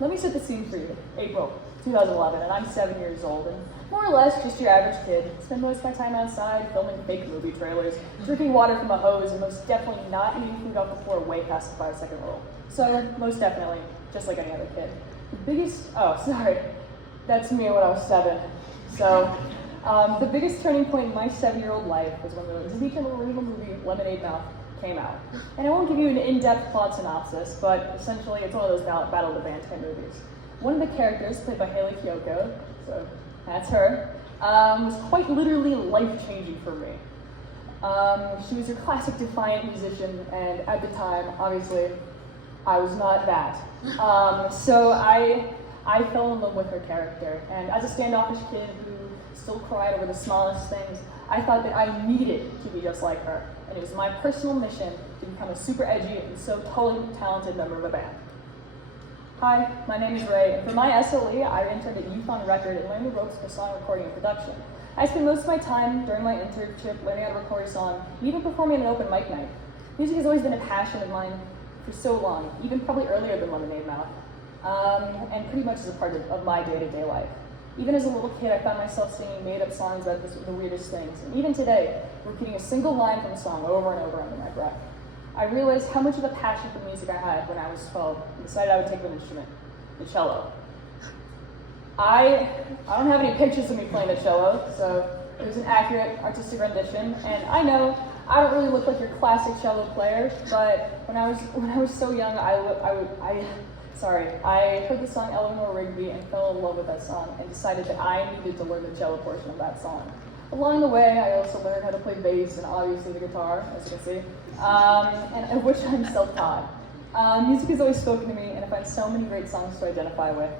let me set the scene for you. April 2011, and I'm 7 years old, and more or less just your average kid. Spend most of my time outside filming fake movie trailers, drinking water from a hose, and most definitely not eating food off the floor way past the 5-second rule. So, most definitely, just like any other kid. That's me when I was 7. So, the biggest turning point in my 7-year-old life was when the Disney Channel original movie Lemonade Mouth came out. And I won't give you an in-depth plot synopsis, but essentially it's one of those Battle of the Bands type movies. One of the characters, played by Haley Kiyoko, so that's her, was quite literally life-changing for me. She was your classic defiant musician, and at the time, obviously, I was not that. So I fell in love with her character, and as a standoffish kid who still cried over the smallest things, I thought that I needed to be just like her, and it was my personal mission to become a super edgy and so totally talented member of a band. Hi, my name is Ray, and for my SLE, I interned at Youth on Record and learned the ropes for song recording and production. I spent most of my time during my internship learning how to record a song, and even performing at an open mic night. Music has always been a passion of mine for so long, even probably earlier than Lemonade Mouth, and pretty much as a part of my day-to-day life. Even as a little kid, I found myself singing made-up songs about the weirdest things, and even today, repeating a single line from a song over and over under my breath. I realized how much of a passion for music I had when I was 12 and decided I would take up an instrument, the cello. I don't have any pictures of me playing the cello, so it was an accurate artistic rendition, and I know I don't really look like your classic cello player, but when I was so young, I heard the song Eleanor Rigby and fell in love with that song and decided that I needed to learn the cello portion of that song. Along the way, I also learned how to play bass and obviously the guitar, as you can see, and which I'm self-taught. Music has always spoken to me, and I find so many great songs to identify with.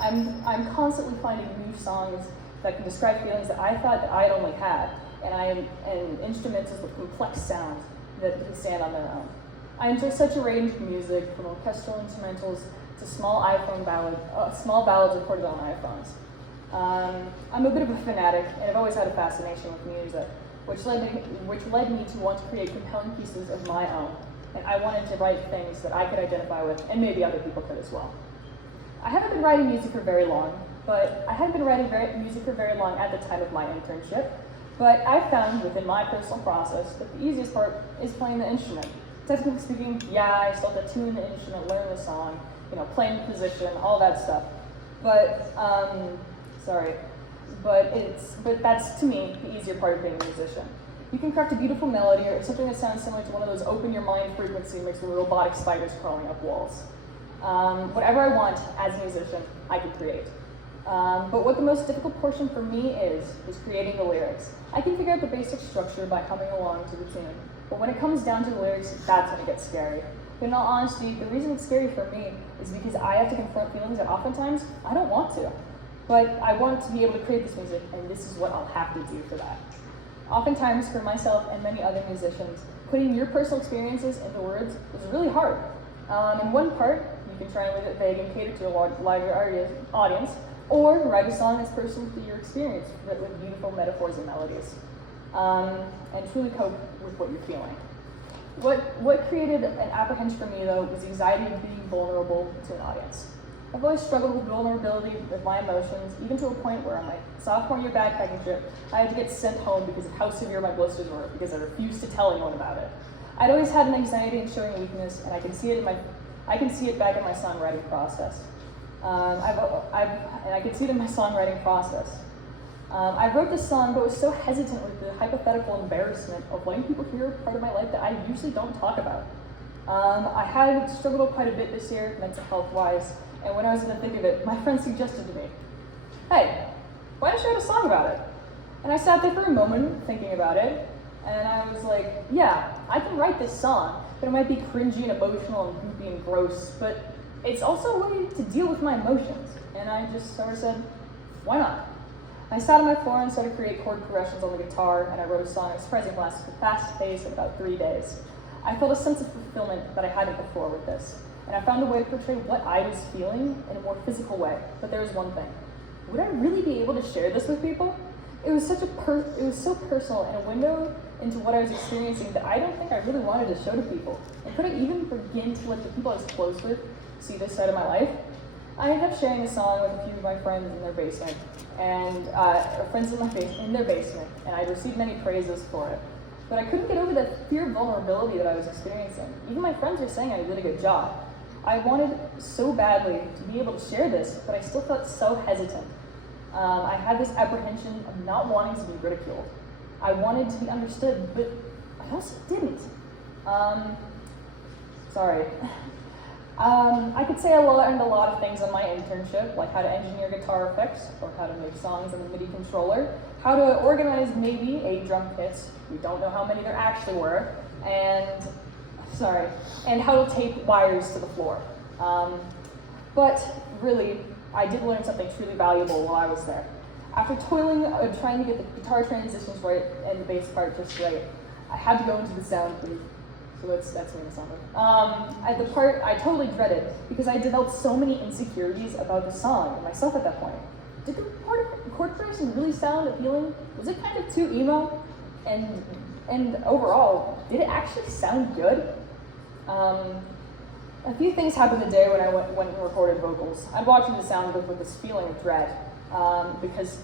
I'm constantly finding new songs that can describe feelings that I thought that I had only had, and instrumentals with complex sounds that can stand on their own. I enjoy such a range of music, from orchestral instrumentals to small ballads recorded on iPhones. I'm a bit of a fanatic, and I've always had a fascination with music, which led me to want to create compelling pieces of my own. And I wanted to write things that I could identify with, and maybe other people could as well. I haven't been writing music for very long, at the time of my internship, but I found within my personal process that the easiest part is playing the instrument. Technically speaking, yeah, I still have to tune the instrument, learn the song, play in position, all that stuff. But that's, to me, the easier part of being a musician. You can craft a beautiful melody or something that sounds similar to one of those open your mind frequency mixed with robotic spiders crawling up walls. Whatever I want as a musician, I can create. But what the most difficult portion for me is creating the lyrics. I can figure out the basic structure by humming along to the tune, but when it comes down to the lyrics, that's when it gets scary. But in all honesty, the reason it's scary for me is because I have to confront feelings that oftentimes I don't want to. But I want to be able to create this music, and this is what I'll have to do for that. Oftentimes, for myself and many other musicians, putting your personal experiences into words is really hard. In one part, you can try and leave it vague and cater to a larger audience, or write a song that's personal to your experience with beautiful metaphors and melodies, and truly cope with what you're feeling. What created an apprehension for me, though, was the anxiety of being vulnerable to an audience. I've always struggled with vulnerability with my emotions, even to a point where on my sophomore year backpacking trip, I had to get sent home because of how severe my blisters were, because I refused to tell anyone about it. I'd always had an anxiety in showing weakness, and I can see it back in my songwriting process. I can see it in my songwriting process. I wrote this song, but was so hesitant with the hypothetical embarrassment of letting people hear a part of my life that I usually don't talk about. I had struggled quite a bit this year, mental health-wise, and when I was in the thick of it, my friend suggested to me, hey, why don't you write a song about it? And I sat there for a moment thinking about it, and I was like, yeah, I can write this song, but it might be cringy and emotional and goofy and gross, but it's also a way to deal with my emotions. And I just sort of said, why not? I sat on my floor and started to create chord progressions on the guitar, and I wrote a song at a surprisingly fast pace in about 3 days. I felt a sense of fulfillment that I hadn't before with this, and I found a way to portray what I was feeling in a more physical way. But there was one thing. Would I really be able to share this with people? It was so personal and a window into what I was experiencing that I don't think I really wanted to show to people. And could I even begin to let the people I was close with see this side of my life? I ended up sharing a song with a few of my friends in their basement, and in their basement, and I received many praises for it. But I couldn't get over the fear of vulnerability that I was experiencing. Even my friends were saying I did a good job. I wanted so badly to be able to share this, but I still felt so hesitant. I had this apprehension of not wanting to be ridiculed. I wanted to be understood, but I also didn't. I could say I learned a lot of things on my internship, like how to engineer guitar effects, or how to make songs on the MIDI controller, how to organize maybe 8 drum kits, we don't know how many there actually were, and how to tape wires to the floor. But really, I did learn something truly valuable while I was there. After toiling, trying to get the guitar transitions right and the bass part just right, I had to go into the sound booth. So that's me in a sound booth. At the part I totally dreaded because I developed so many insecurities about the song and myself at that point. Did the chord progression really sound appealing? Was it kind of too emo? And overall, did it actually sound good? A few things happened the day when I went and recorded vocals. I walked into the sound booth with this feeling of dread, because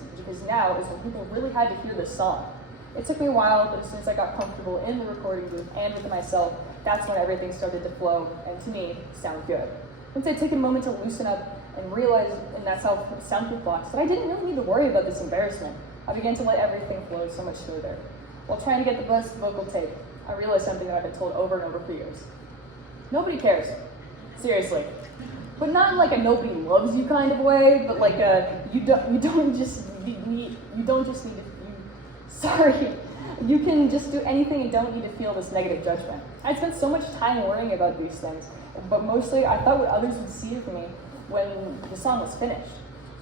now is when people really had to hear this song. It took me a while, but as soon as I got comfortable in the recording booth and with myself, that's when everything started to flow and, to me, sound good. Once I took a moment to loosen up and realize in that soundproof box that I didn't really need to worry about this embarrassment, I began to let everything flow so much smoother. While trying to get the best vocal take, I realized something that I've been told over and over for years. Nobody cares. Seriously. But not in like a nobody loves you kind of way, but like you can just do anything and don't need to feel this negative judgment. I spent so much time worrying about these things, but mostly I thought what others would see of me when the song was finished.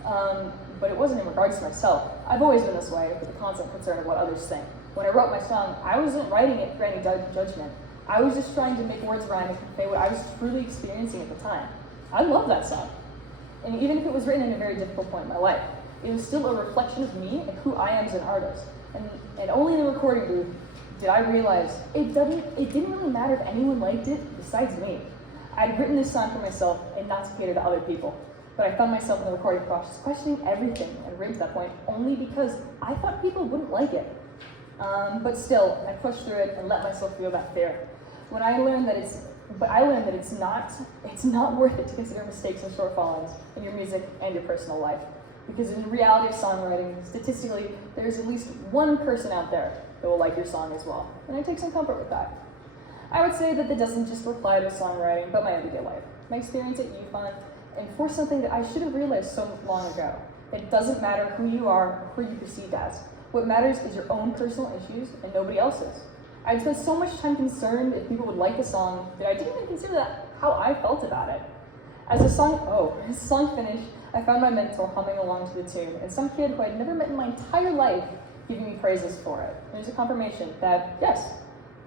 But it wasn't in regards to myself. I've always been this way, with the constant concern of what others think. When I wrote my song, I wasn't writing it for any judgment. I was just trying to make words rhyme and convey what I was truly experiencing at the time. I love that song. And even if it was written in a very difficult point in my life, it was still a reflection of me and who I am as an artist. And only in the recording booth did I realize it didn't really matter if anyone liked it besides me. I'd written this song for myself and not to cater to other people. But I found myself in the recording process questioning everything and written to that point only because I thought people wouldn't like it. But still, I pushed through it and let myself feel that fear. I learned that it's not worth it to consider mistakes and shortfalls in your music and your personal life. Because in the reality of songwriting, statistically, there's at least one person out there that will like your song as well. And I take some comfort with that. I would say that doesn't just apply to songwriting, but my everyday life. My experience at UFON enforced something that I should have realized so long ago. It doesn't matter who you are or who you're perceived as. What matters is your own personal issues and nobody else's. I'd spent so much time concerned if people would like the song that I didn't even consider how I felt about it. As the song finished, I found my mentor humming along to the tune, and some kid who I'd never met in my entire life giving me praises for it. It was a confirmation that, yes,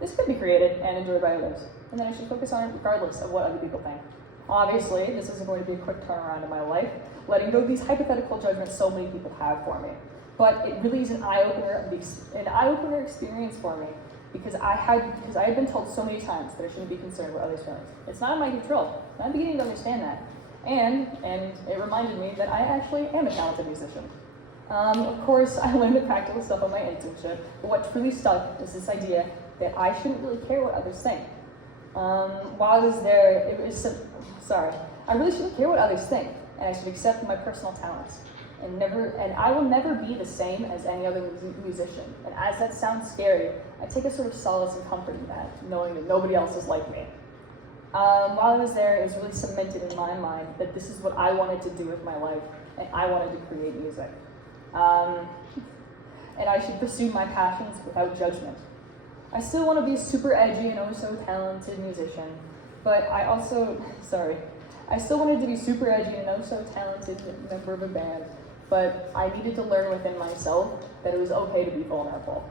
this could be created and enjoyed by others, and that I should focus on it regardless of what other people think. Obviously, this isn't going to be a quick turnaround in my life, letting go of these hypothetical judgments so many people have for me. But it really is an eye-opener experience for me, because I had been told so many times that I shouldn't be concerned with others' feelings. It's not in my control. I'm beginning to understand that. And it reminded me that I actually am a talented musician. Of course, I learned the practical stuff on my internship, but what truly stuck was this idea that I shouldn't really care what others think. While I was there, I really shouldn't care what others think, and I should accept my personal talents. And I will never be the same as any other musician. And as that sounds scary, I take a sort of solace and comfort in that, knowing that nobody else is like me. While I was there, it was really cemented in my mind that this is what I wanted to do with my life, and I wanted to create music. And I should pursue my passions without judgment. I still want to be a super edgy and oh so talented musician, but I still wanted to be super edgy and oh so talented member of a band, but I needed to learn within myself that it was okay to be vulnerable.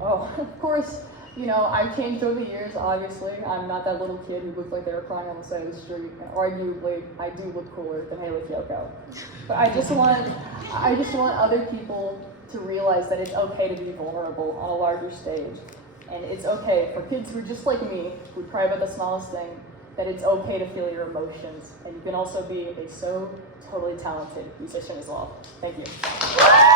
Of course, I've changed over the years, obviously. I'm not that little kid who looked like they were crying on the side of the street. And arguably, I do look cooler than Haley Kyoko. But I just want other people to realize that it's okay to be vulnerable on a larger stage. And it's okay for kids who are just like me, who cry about the smallest thing, that it's okay to feel your emotions, and you can also be a so totally talented musician as well. Thank you.